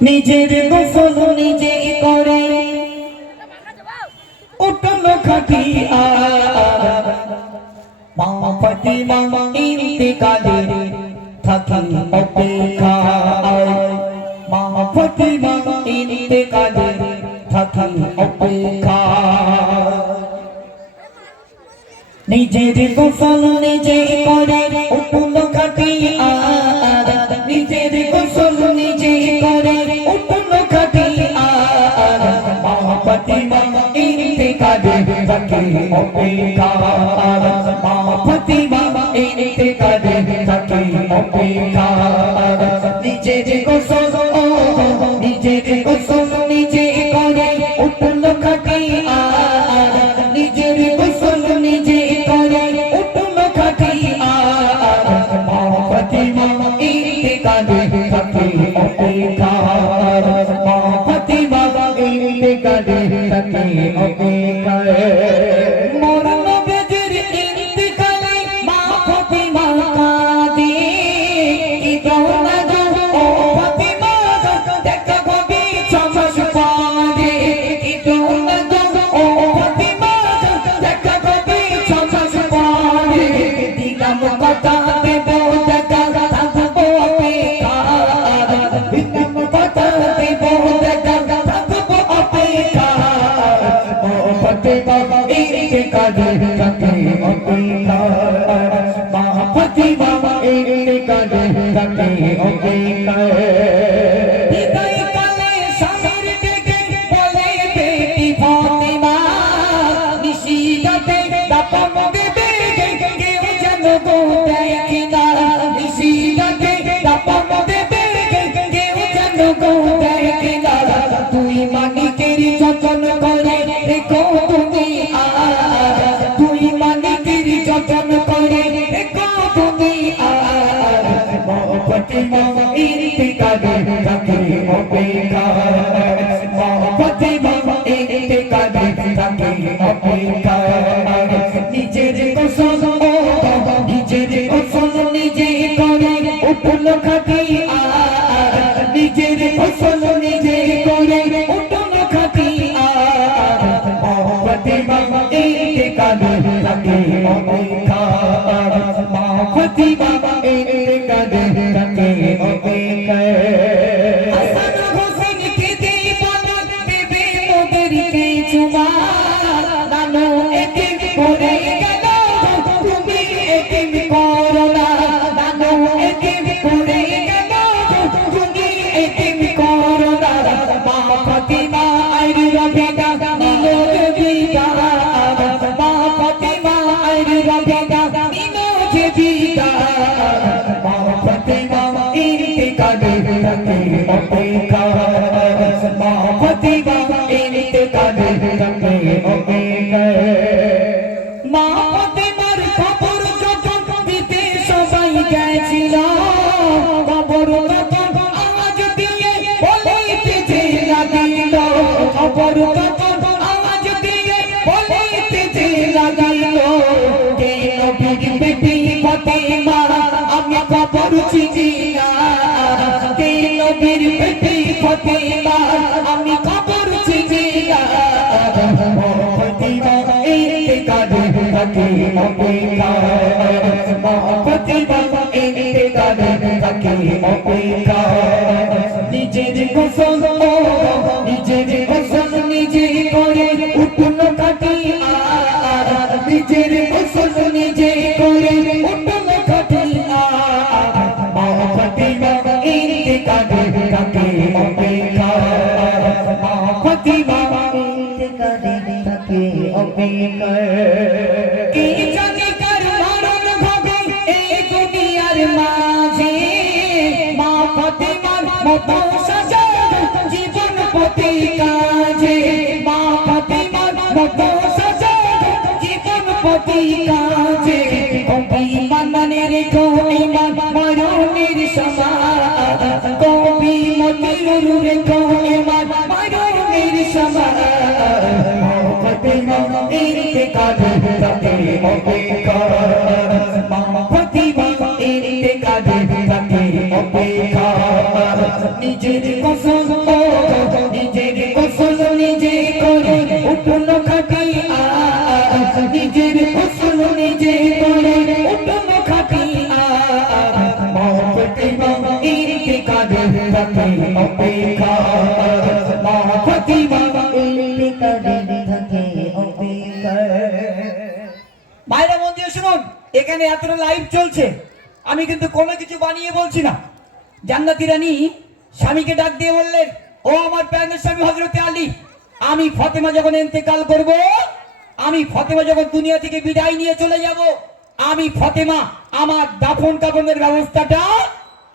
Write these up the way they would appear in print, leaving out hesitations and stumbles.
নিজের গোসল নিজে করে উঠল খাটিয়া মা ফাতিমা ইন্তেকালের থাকি অপেক্ষায় মা ফাতিমা ইন্তেকালের থাকি অপেক্ষায় নিজের গোসল নিজে করে উঠল খাটিয়া নিজের গোসল নিজে করে উঠল খাটিয়া মা ফাতিমা ইন্তেকালের থাকি অপেক্ষায় মা ফাতিমা ইন্তেকালের থাকি অপেক্ষায় নিজের গোসল নিজের গোসল নিজে করে উঠল খাটিয়া নিজের গোসল নিজে করে উঠল খাটিয়া মা ফাতিমা ইন্তেকালের থাকি অপেক্ষায় মা ফাতিমা ইন্তেকালের থাকি অপেক্ষায় মোর নবীর ইন্তেকালে মা ফাতিমা কাঁদে কি দোলা গো ও ফাতিমা দেখা গবি চমক পারে কি দোলা গো ও ফাতিমা দেখা গবি চমক পারে দিলাম কথা দেব দেখা থাকবো অপেক্ষায় দিলাম কথা দেব দেখা থাকবো অপেক্ষায় ও ফাতিমা ইন্তেকালের থাকি অপেক্ষায় মা ফাতিমা ইন্তেকালের থাকি অপেক্ষায় বিদায় কালে স্বামীর ডেকে বলে বেটি ফাতিমা নিশিরাতে দাপন দেবে কেউ যেন গো দেখে না নিশিরাতে দাপন দেবে কেউ যেন গো দেখে না তুই মানিকের যতন করে রেখো তুমি তুই মানিকের যতন করে রেখো তুমি মা ফাতিমা ইন্তেকালের থাকি অপেক্ষায় মা ফাতিমা ইন্তেকালের থাকি অপেক্ষায় নিজের গোসল নিজের গোসল নিজে করে উঠল খাটিয়া নিজের গোসল নিজে করে উঠল খাটিয়া মা ফাতিমা ইন্তেকালের থাকি অপেক্ষায় মা ফাতিমা ইন্তেকালের থাকি অপেক্ষায় হাসান হোসেন কে দেবন দেবে মোদেরকে চুমা নানো এতিম করে গেল তুমি এতিম করো না নানো এতিম করে গেল তুমি এতিম করো না মা ফাতিমা আইর রবিদা নিল বিদা মা ফাতিমা আইর রবিদা নিল বিদা মা ফাতিমা ইন্তেকালের থাকি অপেক্ষায় মা ফাতিমা ইন্তেকালের থাকি অপেক্ষায় মা ফাতিমার খবর যখন দিতে সবাই গেছিল খবর তখন আওয়াজ দিয়ে বলিতে যে লাগিল খবর তখন আওয়াজ দিয়ে বলিতে যে লাগিল কে নবীর বেটি ফাতিমা আমি খবর চিনি না কে নবীর বেটি ফাতিমা আমি খবর চিনি না মা ফাতিমা ইন্তেকালের থাকি অপেক্ষায় মা ফাতিমা ইন্তেকালের থাকি অপেক্ষায় নিজের গোসল নিজের গোসল নিজে করে উঠল খাটিয়া নিজের গোসল নিজে করে উঠল খাটিয়া মা ফাতিমা ইন্তেকালের থাকি অপেক্ষায় মা ফাতিমা ইন্তেকালের থাকি অপেক্ষায় কি জানি কার মরণ হবে এই দুনিয়ার মাঝে মা ফাতিমার মতো সাজানো জীবন প্রতি কাজে মা ফাতিমার মতো সাজানো জীবন প্রতি কাজে কবি মানে রেখো ইমান মরণের সমান কবি মতিউর রেখো ইমান মরণের সমান মা ফাতিমা ইন্তেকালের থাকি অপেক্ষায় মা ফাতিমা ইন্তেকালের থাকি অপেক্ষায় নিজের গোসল শুনুন, এখানে এতটা লাইভ চলছে, আমি কিন্তু কোনো কিছু বানিয়ে বলছি না। জান্নাতি রানী স্বামীকে ডাক দিয়ে বললেন, ও আমার প্রাণের স্বামী হযরতে আলী, আমি ফাতেমা যখন ইন্তেকাল করব, আমি ফাতেমা যখন দুনিয়া থেকে বিদায় নিয়ে চলে যাব, আমি ফাতেমা আমার দাফন কাফনের ব্যবস্থাটা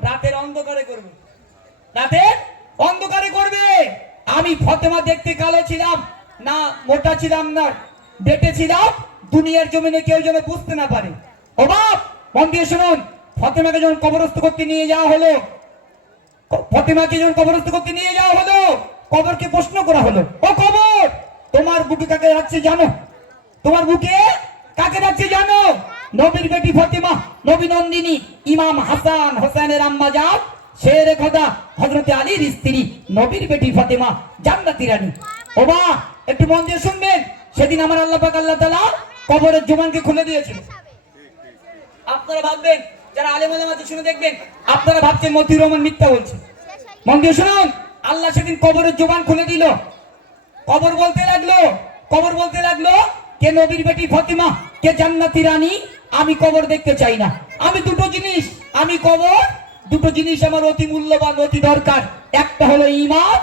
রাতের অন্ধকারে করবে। রাতের অন্ধকারে করবে। আমি ফাতেমা দেখতে কালো ছিলাম না, মোটা ছিলাম না, বেটে ছিলাম, দুনিয়ার জমিনে কেউ যেন বুঝতে না পারে। ও বাপ, মন দিয়ে শুনুন, ফাতেমাকে যখন কবরস্থ করতে নিয়ে যাওয়া হলো, ফাতেমাকে যখন কবরস্থ করতে নিয়ে যাওয়া হলো, কবরকে প্রশ্ন করা হলো, ও কবর, তোমার বুকে কাকে রাখছে জানো? তোমার বুকে কাকে রাখছে জানো? নবীর বেটি ফাতেমা, নবী নন্দিনী, ইমাম হাসান হোসেনের আম্মা জান, শেরে খোদা হযরতে আলীর স্ত্রী, নবীর বেটি ফাতেমা, জান্নাতি রানী। ও মা, একটু মন দিয়ে শুনবেন, সেদিন আমার আল্লাহ পাক আল্লাহ তাআলা কবরের জবানকে খুলে দিয়েছিল। আপনারা ভাববেন, যারা আলেম ওলামা আছে শুনে দেখবেন, আপনারা ভাবছেন মতিউর রহমান মিথ্যা বলছে। মন দিয়ে শুনুন, আল্লাহ সেদিন কবরের জবান খুলে দিল। কবর বলতে লাগলো, কবর বলতে লাগলো, কে নবীর বেটি ফাতেমা, কে জান্নাতি রানী, আমি কবর দেখতে চাই না। আমি দুটো জিনিস, আমি কবর, দুটো জিনিস আমার অতি মূল্যবান, অতি দরকার। একটা হলো ঈমান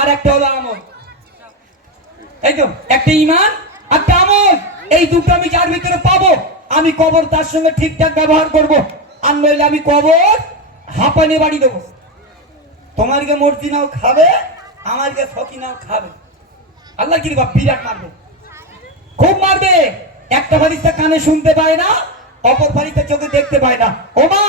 আর একটা হলো আমল। এই তো, একটা ঈমান, একটা আমল, এই দুটো আমি যার ভিতরে পাবো, আমি কবর তার সঙ্গে ঠিকঠাক ব্যবহার করব। আর নইলে আমি কবর হাঁপানে বাড়ি দেবো। তোমারকে মূর্তি নাও খাবে, আমারকে ফকি নাও খাবে। আল্লাহ কি বিরাট মারবে, খুব মারবে। একটা ফারিস্তা কানে শুনতে পায় না, অপর ফারিস্তা চোখে দেখতে পায় না। ও মা,